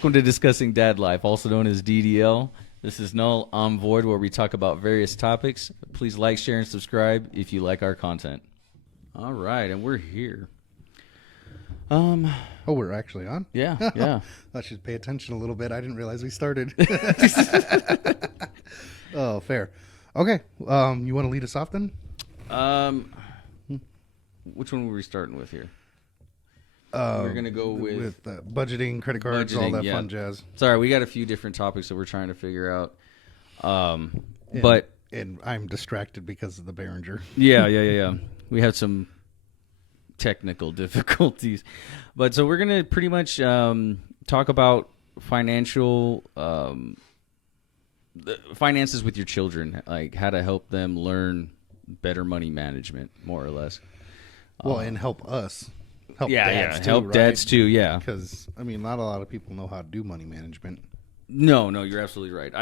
Welcome to Discussing Dad Life, also known as DDL. This is Null, I'm Void, where we talk about various topics. Please like, share, and subscribe if you like our content. All right, and we're here. Oh, we're actually on? Yeah. I should pay attention a little bit. I didn't realize we started. Oh, fair. Okay. You want to lead us off then? Which one were we starting with here? We're going to go with budgeting, credit cards, all that fun jazz. Sorry, we got a few different topics that we're trying to figure out. And I'm distracted because of the Behringer. Yeah. We had some technical difficulties. But so we're going to pretty much talk about financial finances with your children, like how to help them learn better money management, more or less. Well, and help us. Help help dads too, yeah. Because, I mean, not a lot of people know how to do money management. No, you're absolutely right.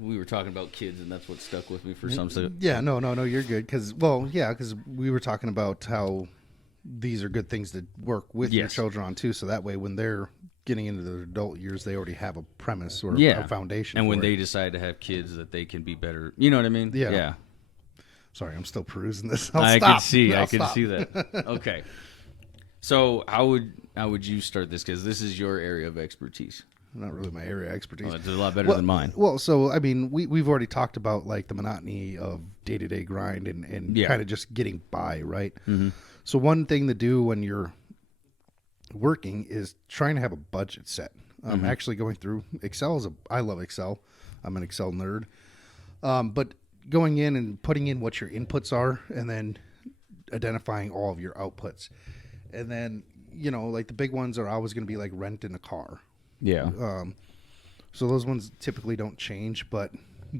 We were talking about kids, and that's what stuck with me for some. Yeah, no, you're good. Because we were talking about how these are good things to work with your children on, too. So that way, when they're getting into their adult years, they already have a premise or a foundation. And when they decide to have kids, that they can be better. You know what I mean? Yeah. Sorry, I'm still perusing this. I can see that. Okay. So how would you start this? Because this is your area of expertise. Not really my area of expertise. It's a lot better than mine. Well, so I mean, we've already talked about like the monotony of day-to-day grind and kind of just getting by, right? Mm-hmm. So one thing to do when you're working is trying to have a budget set. Actually going through Excel I love Excel. I'm an Excel nerd. But going in and putting in what your inputs are and then identifying all of your outputs. And then, like the big ones are always going to be like rent in a car. Yeah. So those ones typically don't change, but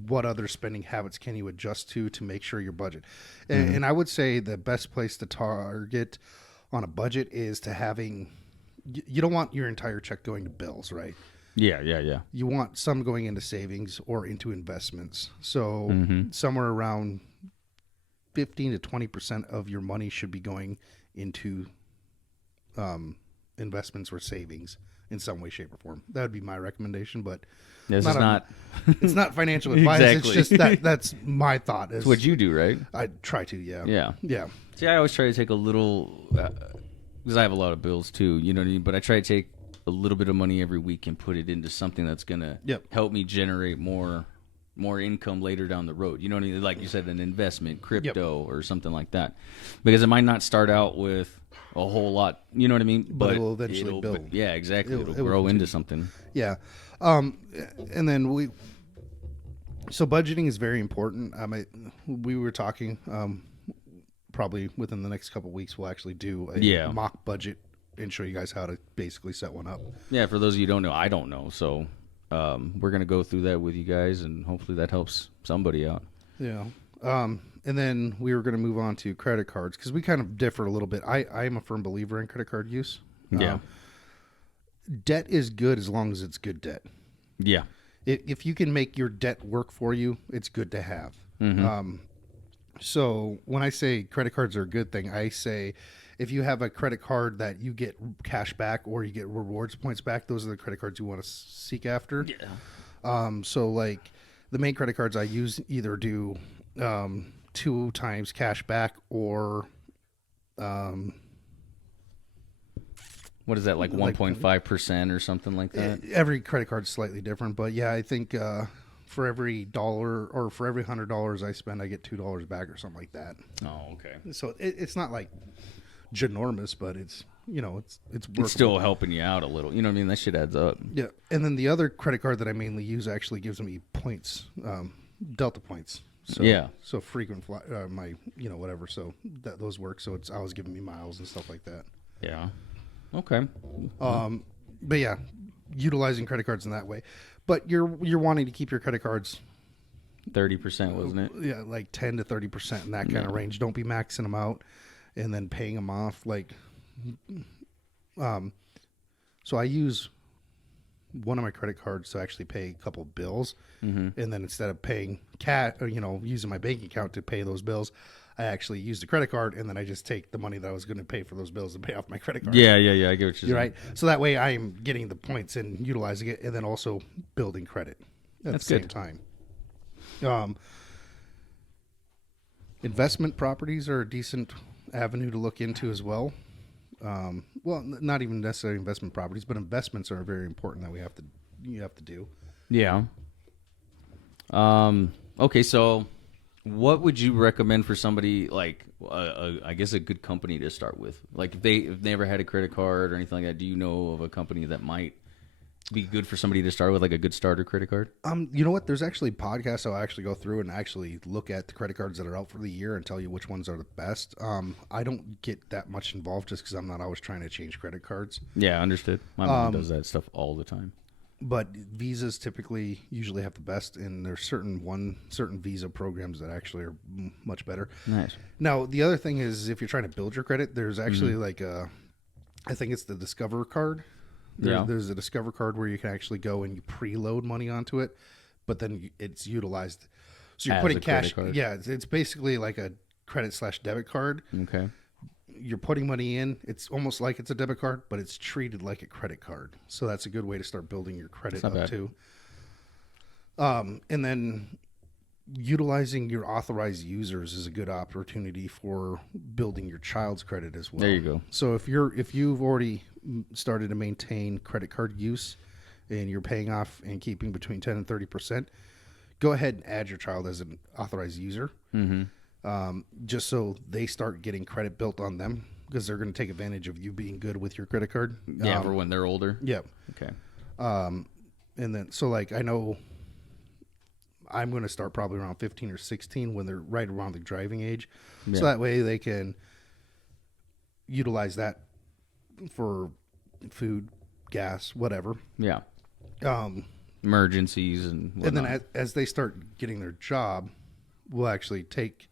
what other spending habits can you adjust to make sure your budget? And I would say the best place to target on a budget is to having, you don't want your entire check going to bills, right? Yeah. You want some going into savings or into investments. So somewhere around 15 to 20% of your money should be going into investments or savings in some way, shape, or form. That would be my recommendation, but it's not financial advice. Exactly. It's just that's my thought. It's what you do, right? I try to, Yeah. Yeah. See, I always try to take a little, because I have a lot of bills too, you know what I mean? But I try to take a little bit of money every week and put it into something that's going to help me generate more income later down the road. You know what I mean? Like you said, an investment, crypto, or something like that. Because it might not start out with a whole lot, you know what I mean? But it will eventually build. Yeah, exactly. It'll grow into something. Yeah. And then so budgeting is very important. We were talking, probably within the next couple of weeks, we'll actually do a mock budget and show you guys how to basically set one up. Yeah, for those of you who don't know, I don't know. So we're going to go through that with you guys, and hopefully that helps somebody out. Yeah. And then we were going to move on to credit cards because we kind of differ a little bit. I am a firm believer in credit card use. Yeah. Debt is good as long as it's good debt. Yeah. If you can make your debt work for you, it's good to have. Mm-hmm. So when I say credit cards are a good thing, I say if you have a credit card that you get cash back or you get rewards points back, those are the credit cards you want to seek after. Yeah. So like the main credit cards I use either do 2 times cash back or what is that, like 1.5% or something like that? Every credit card's slightly different, but yeah, I think for every $1 or for every $100 I spend, I get $2 back or something like that. Oh, okay. So it's not like ginormous, but it's workable. It's still helping you out a little. You know what I mean? That shit adds up. Yeah, and then the other credit card that I mainly use actually gives me points, Delta points. So, So frequent my whatever. So those work. So it's always giving me miles and stuff like that. Yeah. Okay. But yeah, utilizing credit cards in that way. But you're wanting to keep your credit cards 30%, wasn't it? Yeah, like 10 to 30% in that kind of range. Don't be maxing them out and then paying them off. Like, so I use one of my credit cards to actually pay a couple bills. Mm-hmm. And then instead of paying using my bank account to pay those bills, I actually use the credit card, and then I just take the money that I was going to pay for those bills and pay off my credit card. Yeah. I get what you're saying. Right. So that way I'm getting the points and utilizing it, and then also building credit at the same time. Investment properties are a decent avenue to look into as well. Well, not even necessarily investment properties, but investments are very important that you have to do. Yeah. Okay, so what would you recommend for somebody like I guess a good company to start with? Like if they've never had a credit card or anything like that, do you know of a company that might be good for somebody to start with, like a good starter credit card? You know what? There's actually podcasts I'll actually go through and actually look at the credit cards that are out for the year and tell you which ones are the best. I don't get that much involved just because I'm not always trying to change credit cards. Yeah, understood. My mom does that stuff all the time. But Visas typically usually have the best, and there's certain Visa programs that actually are much better. Nice. Now, the other thing is if you're trying to build your credit, there's actually I think it's the Discover card. There's a Discover card where you can actually go and you preload money onto it, but then it's utilized. So you're putting cash. Yeah, it's basically like a credit/debit card. Okay. You're putting money in. It's almost like it's a debit card, but it's treated like a credit card. So that's a good way to start building your credit up too. And then utilizing your authorized users is a good opportunity for building your child's credit as well. There you go. So if you've already started to maintain credit card use and you're paying off and keeping between 10 and 30%, go ahead and add your child as an authorized user. Mm-hmm. Just so they start getting credit built on them because they're going to take advantage of you being good with your credit card. Yeah, for when they're older. Yeah. Okay. And then, so like, I know I'm going to start probably around 15 or 16 when they're right around the driving age. Yeah. So that way they can utilize that for food, gas, whatever. Yeah. Emergencies and whatnot. And then as they start getting their job, we'll actually take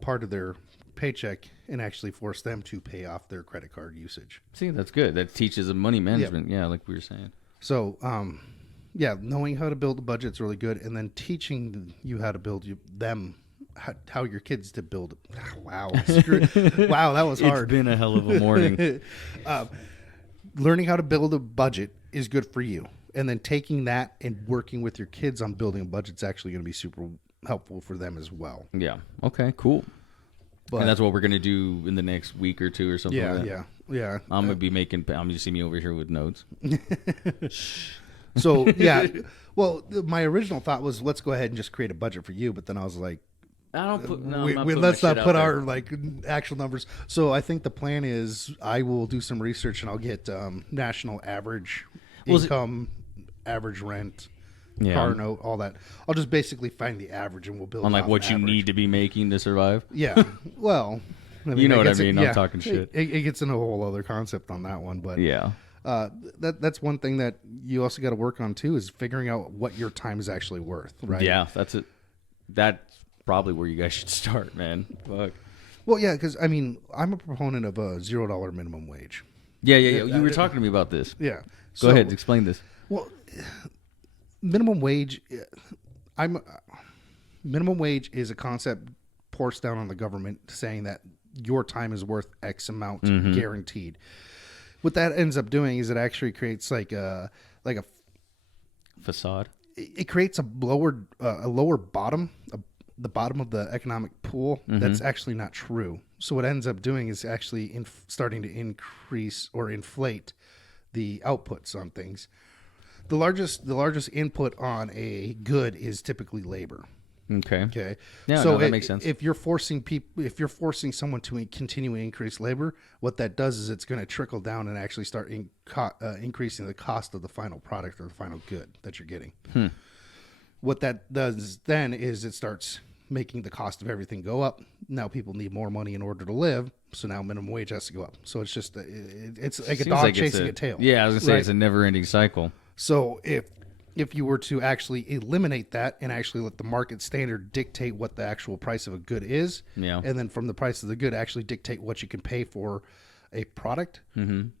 part of their paycheck and actually force them to pay off their credit card usage. See, that's good. That teaches them money management. Yeah, like we were saying. So, knowing how to build a budget is really good, and then teaching you how to build how your kids to build. Wow, wow, that was hard. It's been a hell of a morning. Learning how to build a budget is good for you, and then taking that and working with your kids on building a budget is actually going to be super helpful for them as well. Yeah. Okay. Cool. And that's what we're gonna do in the next week or two or something. Yeah. I'm gonna be making. I'm gonna see me over here with notes. So yeah, well, my original thought was let's go ahead and just create a budget for you, but then I was like, let's not put our like actual numbers. So I think the plan is I will do some research and I'll get national average income, average rent. Car note, all that. I'll just basically find the average and we'll build on like what you need to be making to survive. Yeah. Well, I mean, you know what I mean. I'm talking shit. It gets into a whole other concept on that one, but yeah. That's one thing that you also got to work on too is figuring out what your time is actually worth, right? Yeah, that's it. That's probably where you guys should start, man. Fuck. Well, yeah, because I mean, I'm a proponent of a $0 minimum wage. Yeah. You were talking to me about this. Yeah. Go ahead, explain this. Well, minimum wage. Minimum wage is a concept forced down on the government saying that your time is worth X amount guaranteed. What that ends up doing is it actually creates like a facade. It creates a lower bottom, the bottom of the economic pool. That's actually not true. So what it ends up doing is actually starting to increase or inflate the outputs on things. The largest input on a good is typically labor. Okay. Yeah, so that makes sense. If you're forcing someone to continually increase labor, what that does is it's going to trickle down and actually start increasing the cost of the final product or the final good that you're getting. What that does then is it starts making the cost of everything go up. Now people need more money in order to live, so now minimum wage has to go up. So it's just it's like a dog chasing a tail. Yeah, I was going to say it's a never-ending cycle. So if you were to actually eliminate that and actually let the market standard dictate what the actual price of a good is, and then from the price of the good actually dictate what you can pay for a product, then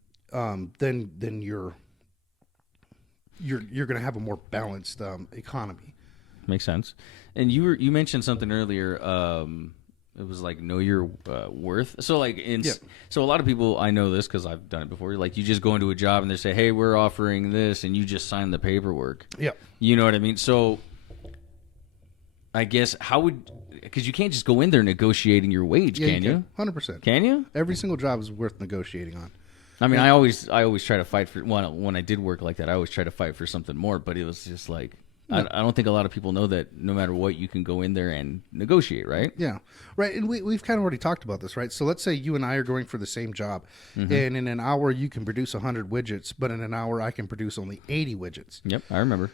you're going to have a more balanced economy. Makes sense. And you mentioned something earlier. It was like know your worth. So like so a lot of people, I know this because I've done it before. Like you just go into a job and they say, "Hey, we're offering this," and you just sign the paperwork. Yeah. You know what I mean? So I guess because you can't just go in there negotiating your wage, can you? 100%. Can you? Every single job is worth negotiating on. I mean, I always try to fight for when I did work like that. I always try to fight for something more, but it was just like. I don't think a lot of people know that no matter what, you can go in there and negotiate, right? Yeah, right. And we've kind of already talked about this, right? So let's say you and I are going for the same job, and in an hour you can produce 100 widgets, but in an hour I can produce only 80 widgets. Yep, I remember.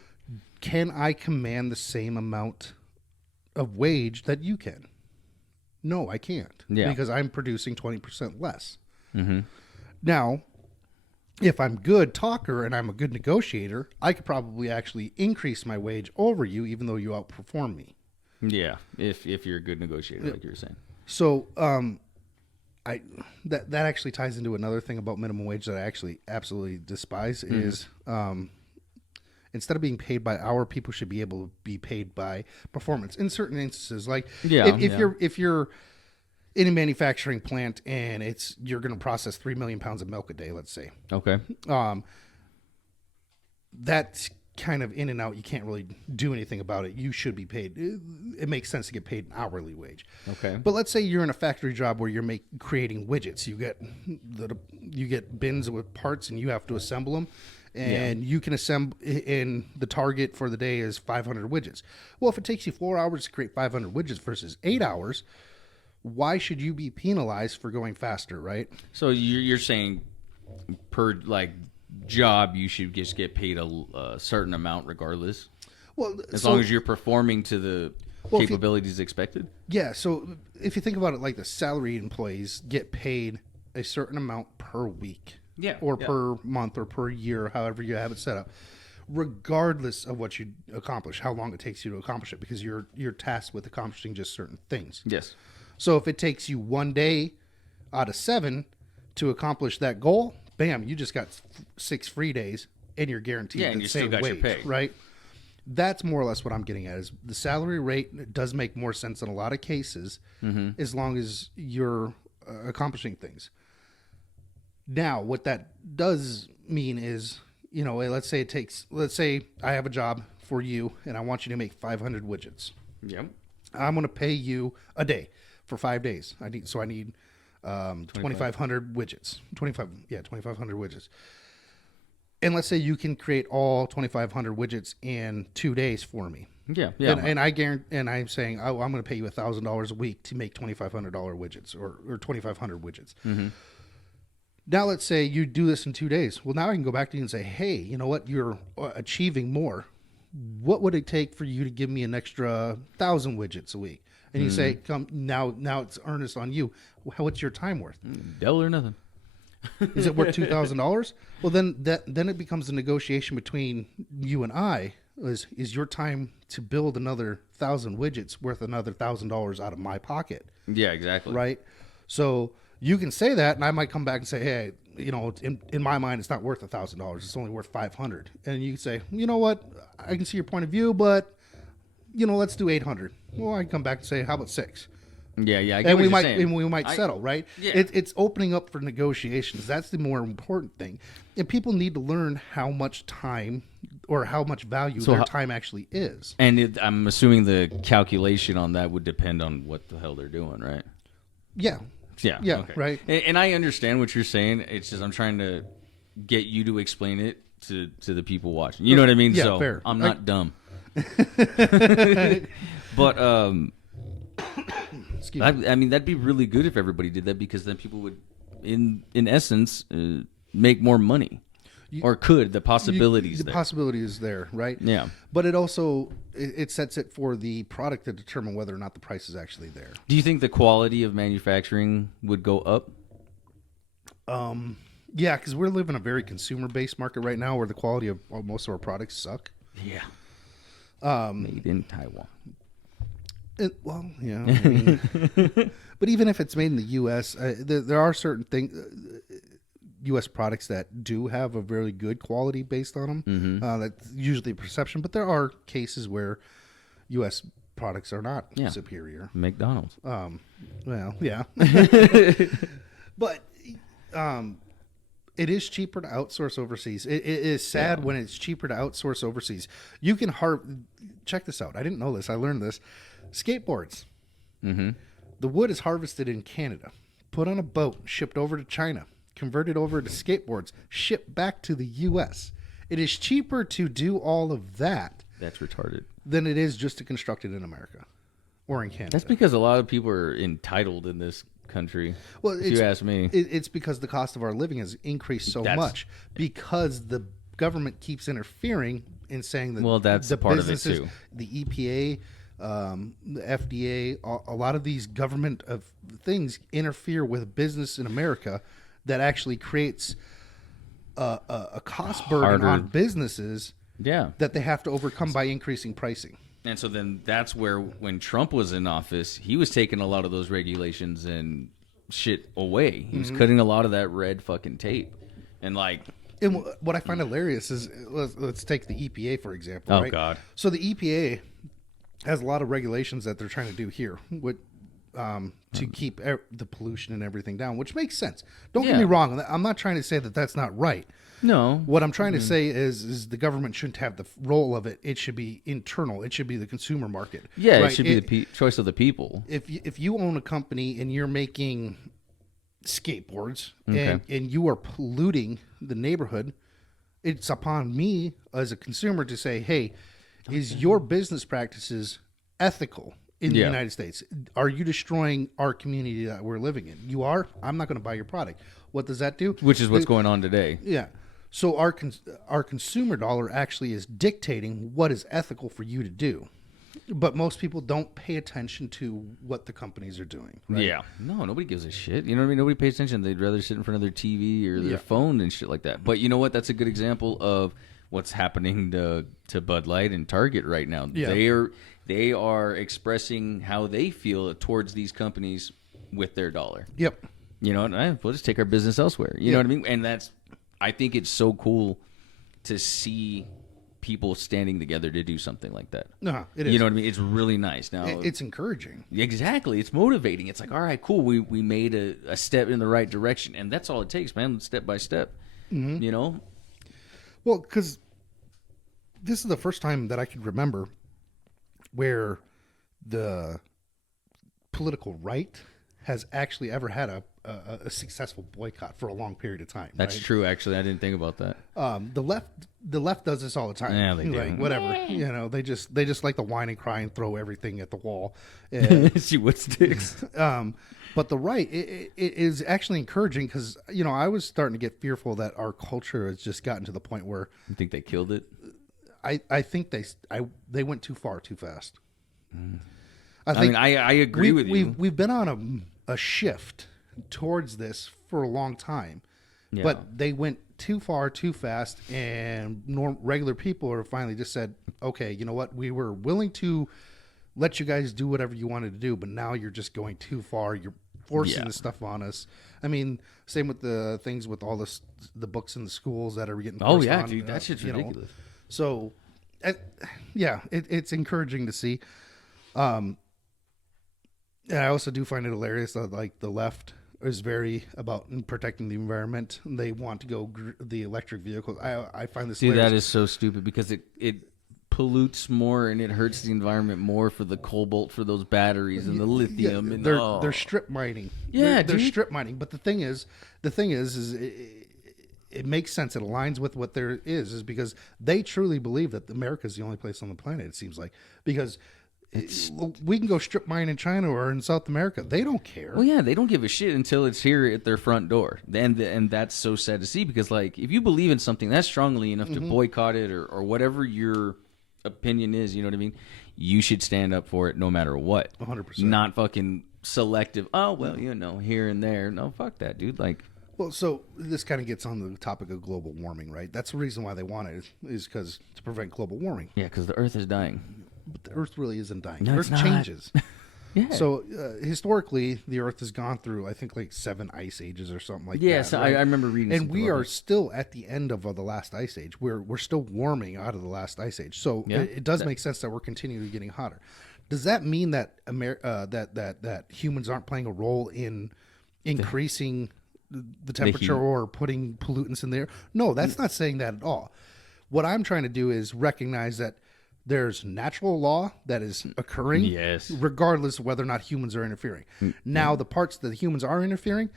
Can I command the same amount of wage that you can? No, I can't. Yeah. Because I'm producing 20% less. Mm-hmm. Now, if I'm a good talker and I'm a good negotiator, I could probably actually increase my wage over you, even though you outperform me. Yeah, if you're a good negotiator, like you were saying. So, that actually ties into another thing about minimum wage that I actually absolutely despise is instead of being paid by hour, people should be able to be paid by performance. In certain instances, like if you're in a manufacturing plant and you're going to process 3 million pounds of milk a day, let's say. Okay. That's kind of in and out. You can't really do anything about it. You should be paid. It makes sense to get paid an hourly wage. Okay. But let's say you're in a factory job where you're creating widgets. You get bins with parts and you have to assemble them. And you can assemble, and the target for the day is 500 widgets. Well, if it takes you 4 hours to create 500 widgets versus 8 hours, why should you be penalized for going faster, right? So you're saying per job you should just get paid a certain amount regardless? Well, as long as you're performing to the capabilities expected? Yeah, so if you think about it, like the salaried employees get paid a certain amount per week. Yeah. Or per month or per year, however you have it set up. Regardless of what you accomplish, how long it takes you to accomplish it, because you're tasked with accomplishing just certain things. Yes. So if it takes you 1 day out of 7 to accomplish that goal, bam, you just got 6 free days and you're guaranteed the same wage, your pay. Right? That's more or less what I'm getting at is the salary rate does make more sense in a lot of cases as long as you're accomplishing things. Now, what that does mean is, let's say I have a job for you and I want you to make 500 widgets. Yep. I'm going to pay you a day. For 5 days, I need 2,500 widgets. 2,500 widgets. And let's say you can create all 2,500 widgets in 2 days for me. Yeah. And I guarantee, and I'm saying, I'm going to pay you $1,000 a week to make $2,500 widgets or 2,500 widgets. Mm-hmm. Now let's say you do this in 2 days. Well, now I can go back to you and say, hey, you know what? You're achieving more. What would it take for you to give me an extra 1,000 widgets a week? And you say, "Come now it's earnest on you. What's your time worth? Double or nothing. Is it worth $2,000? Well, then it becomes a negotiation between you and I. Is your time to build another 1,000 widgets worth another $1,000 out of my pocket? Yeah, exactly. Right. So you can say that, and I might come back and say, hey, in my mind, it's not worth $1,000. It's only worth 500. And you can say, you know what? I can see your point of view, but let's do 800. Well, I can come back and say, how about 6? Yeah. I get and what we you're might saying. and we might settle, right? Yeah. It's opening up for negotiations. That's the more important thing. And people need to learn how much time or how much value their time actually is. And I'm assuming the calculation on that would depend on what the hell they're doing, right? Yeah. Yeah. Okay. Right. And I understand what you're saying. It's just I'm trying to get you to explain it to the people watching. You know what I mean? Yeah, so fair. I'm not dumb. But I mean that'd be really good if everybody did that, because then people would in essence make more money. Or could. The possibility is there, right? Yeah. But it also it sets it for the product to determine whether or not the price is actually there. Do you think the quality of manufacturing would go up? Yeah, because we're living in a very consumer-based market right now where the quality of most of our products suck. Yeah. Made in Taiwan. Well, yeah. I mean, but even if it's made in the U.S., there are certain things. U.S. products that do have a very good quality based on them. Mm-hmm. That's usually a perception, but there are cases where U.S. products are not superior. McDonald's. Well, yeah. But it is cheaper to outsource overseas. It is sad when it's cheaper to outsource overseas. You can check this out. I didn't know this. I learned this. Skateboards. Mm-hmm. The wood is harvested in Canada, put on a boat, shipped over to China, converted over to skateboards, shipped back to the U.S. It is cheaper to do all of that. That's retarded. Than it is just to construct it in America or in Canada. That's because a lot of people are entitled in this country. Well, if you ask me, it's because the cost of our living has increased so much because the government keeps interfering and saying that that's the part of it too. The EPA, the FDA, a lot of these government of things interfere with business in America that actually creates a cost burden on businesses. Yeah, that they have to overcome by increasing pricing. And so then that's where, when Trump was in office, he was taking a lot of those regulations and shit away. He was cutting a lot of that red fucking tape. And and what I find hilarious is, let's take the EPA, for example. Oh, right? God. So the EPA has a lot of regulations that they're trying to do here to keep the pollution and everything down, which makes sense. Don't get me wrong. I'm not trying to say that that's not right. No. What I'm trying to say is the government shouldn't have the role of it. It should be internal. It should be the consumer market. Yeah, right? It should be the choice of the people. If you own a company and you're making skateboards and you are polluting the neighborhood, it's upon me as a consumer to say, hey, is your business practices ethical in the United States? Are you destroying our community that we're living in? You are? I'm not going to buy your product. What does that do? Which is what's going on today. Yeah. So our consumer dollar actually is dictating what is ethical for you to do. But most people don't pay attention to what the companies are doing. Right? Yeah. No, nobody gives a shit. You know what I mean? Nobody pays attention. They'd rather sit in front of their TV or their phone and shit like that. But you know what? That's a good example of what's happening to Bud Light and Target right now. Yeah. They are expressing how they feel towards these companies with their dollar. Yep. You know, we'll just take our business elsewhere. You know what I mean? And I think it's so cool to see people standing together to do something like that. No, it is. You know what I mean? It's really nice. Now it's encouraging. Exactly. It's motivating. It's like, all right, cool. We made a step in the right direction, and that's all it takes, man. Step by step. Mm-hmm. You know? Well, because this is the first time that I can remember where the political right has actually ever had a successful boycott for a long period of time. That's true. Actually, I didn't think about that. The left does this all the time. Yeah, they do. Like, whatever. You know, they just like to whine and cry and throw everything at the wall. See what sticks. But the right, it is actually encouraging because, you know, I was starting to get fearful that our culture has just gotten to the point where... You think they killed it? I think they went too far too fast. I agree with you. We've been on a shift towards this for a long time, but they went too far too fast, and regular people are finally just said, okay, you know what? We were willing to let you guys do whatever you wanted to do, but now you're just going too far. You're forcing this stuff on us. I mean, same with the things with all the books in the schools that are getting forced on, dude, that shit's ridiculous. Know. So, it's encouraging to see. And I also do find it hilarious that, like, the left is very about protecting the environment. They want to go the electric vehicles. I find this hilarious. That is so stupid because it pollutes more and it hurts the environment more for the cobalt for those batteries and the lithium. And they're strip mining. Yeah, they're strip mining. But the thing is it makes sense. It aligns with what there is because they truly believe that America is the only place on the planet. It seems like because. We can go strip mine in China or in South America. They don't care. Well, yeah, they don't give a shit until it's here at their front door. And that's so sad to see because, like, if you believe in something that strongly enough to boycott it or whatever your opinion is, you know what I mean? You should stand up for it no matter what. 100%. Not fucking selective. Oh, well, you know, here and there. No, fuck that, dude. Like, well, so this kind of gets on the topic of global warming, right? That's the reason why they want it is because to prevent global warming. Yeah, because the Earth is dying. But the Earth really isn't dying. No, Earth changes. Yeah. So historically, the Earth has gone through, I think, like 7 ice ages or something like that. Yes, right? I remember reading. And we are still at the end of the last ice age. We're still warming out of the last ice age. So it does make sense that we're continually getting hotter. Does that mean that that humans aren't playing a role in increasing the temperature or putting pollutants in there? No, that's not saying that at all. What I'm trying to do is recognize that there's natural law that is occurring, regardless of whether or not humans are interfering. Now, the parts that humans are interfering,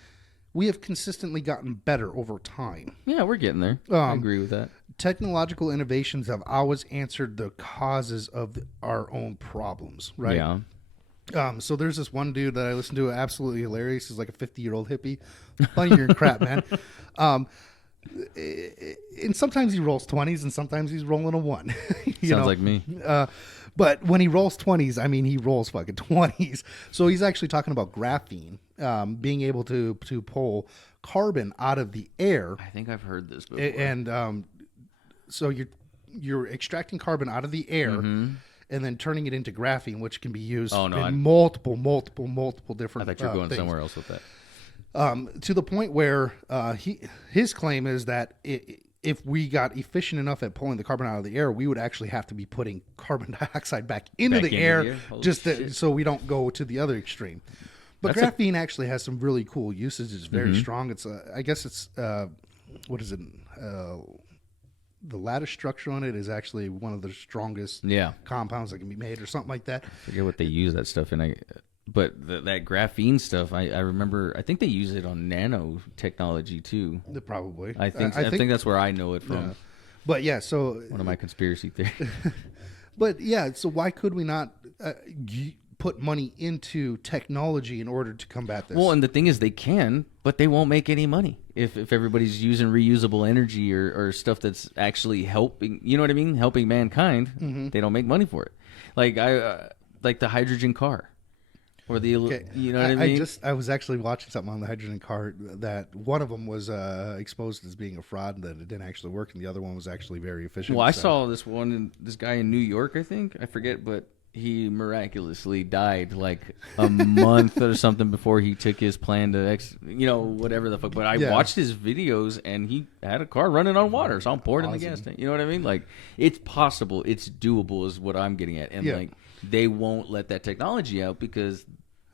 we have consistently gotten better over time. Yeah, we're getting there. I agree with that. Technological innovations have always answered the causes of our own problems, right? Yeah. So there's this one dude that I listen to, absolutely hilarious. He's like a 50-year-old hippie. Funnier than crap, man. And sometimes he rolls 20s and sometimes he's rolling a 1. Sounds like me. But when he rolls 20s, I mean, he rolls fucking 20s. So he's actually talking about graphene, being able to pull carbon out of the air. I think I've heard this before. And so you're extracting carbon out of the air and then turning it into graphene, which can be used in multiple different I thought you were going things. somewhere else with that. To the point where his claim is that if we got efficient enough at pulling the carbon out of the air, we would actually have to be putting carbon dioxide back into the air so we don't go to the other extreme. But graphene actually has some really cool uses. It's very strong. It's I guess it's what is it? The lattice structure on it is actually one of the strongest compounds that can be made, or something like that. I forget what they use that stuff in. But that graphene stuff, I remember. I think they use it on nanotechnology too. Probably. I think that's where I know it from. Yeah. But yeah, so one of my conspiracy theories. But yeah, so why could we not put money into technology in order to combat this? Well, and the thing is, they can, but they won't make any money if everybody's using reusable energy or stuff that's actually helping. You know what I mean? Helping mankind. They don't make money for it. Like like the hydrogen car. Or you know what I mean? I was actually watching something on the hydrogen car that one of them was exposed as being a fraud, and that it didn't actually work, and the other one was actually very efficient. Well, I saw this guy in New York, I think. I forget, but he miraculously died like a month or something before he took his plan to, whatever the fuck. But I watched his videos, and he had a car running on water, so I'm pouring in the gas tank. You know what I mean? Like, it's possible. It's doable is what I'm getting at. And, they won't let that technology out because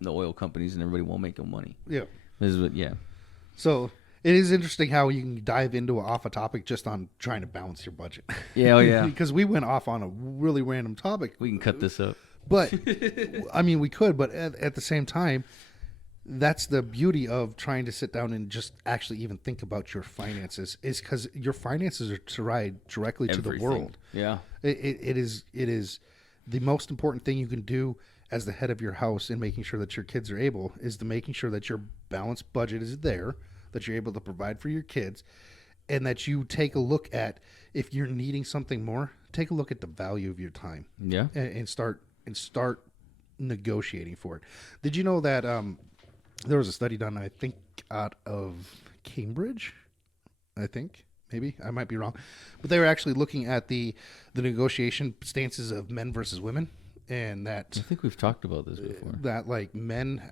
the oil companies and everybody won't make them money. Yeah. So it is interesting how you can dive into off a topic just on trying to balance your budget. Yeah. Because we went off on a really random topic. We can cut this up. But, I mean, we could, but at the same time, that's the beauty of trying to sit down and just actually even think about your finances, is because your finances are tied directly to the world. Yeah. It is the most important thing you can do as the head of your house in making sure that your kids are able is to making sure that your balanced budget is there, that you're able to provide for your kids, and that you take a look at, if you're needing something more, take a look at the value of your time. Yeah. And start negotiating for it. Did you know that there was a study done, I think, out of Cambridge? I think. Maybe I might be wrong, but they were actually looking at the negotiation stances of men versus women, and that I think we've talked about this before. That like men,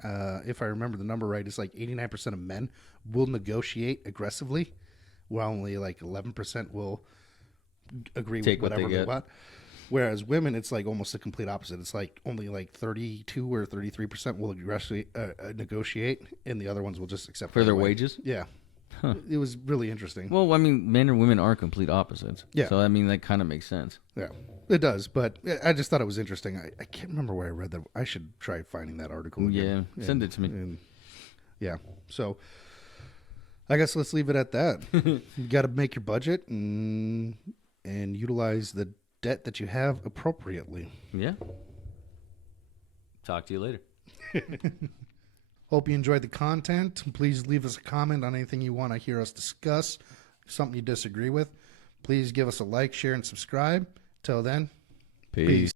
if I remember the number right, it's like 89% of men will negotiate aggressively, while only like 11% will agree with whatever they want. Whereas women, it's like almost the complete opposite. It's like only like 32 or 33% will aggressively negotiate, and the other ones will just accept for their wages. Yeah. Huh. It was really interesting. Well, I mean, men and women are complete opposites. Yeah. So, I mean, that kind of makes sense. Yeah, it does. But I just thought it was interesting. I can't remember where I read that. I should try finding that article again. Yeah, send it to me. Yeah. So, I guess let's leave it at that. You got to make your budget and utilize the debt that you have appropriately. Yeah. Talk to you later. Hope you enjoyed the content. Please leave us a comment on anything you want to hear us discuss. Something you disagree with, please give us a like, share, and subscribe. Till then, peace.